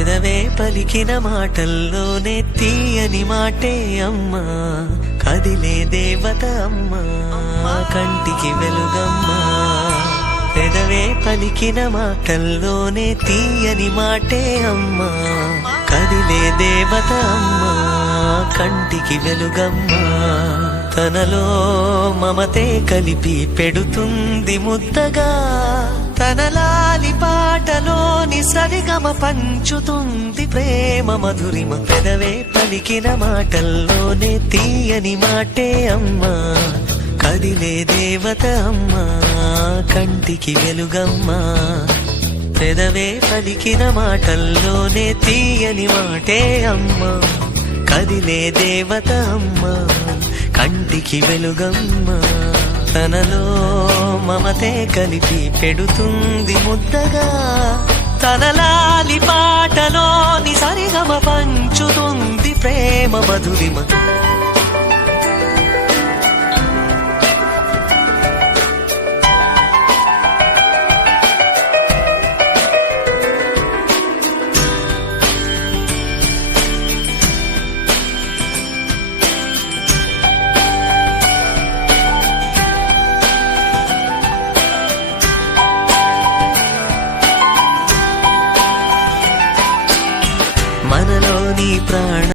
పెదవే పలికిన మాటల్లోనే తీయని మాటే అమ్మా, కదిలే దేవత అమ్మా, కంటికి వెలుగమ్మా. పెదవే పలికిన మాటల్లోనే తీయని మాటే అమ్మా, కదిలే దేవత అమ్మా, కంటికి వెలుగమ్మా. తనలో మమతే కలిపి పెడుతుంది ముద్దగా, తన లాలి పాటలోని సరిగమ పంచుతుంది ప్రేమ మధురిమ. పెదవే పలికిన మాటల్లోనే తీయని మాటే అమ్మా, కదిలే దేవత అమ్మా, కంటికి వెలుగమ్మా. పెదవే పలికిన మాటల్లోనే తీయని మాటే అమ్మా, కదిలే దేవత అమ్మా, కంటికి వెలుగమ్మా. తనలో మమతే కలిపి పెడుతుంది ముద్దగా, తన లాలి పాటలోని సరిగమ పంచుతుంది ప్రేమ మధురిమ.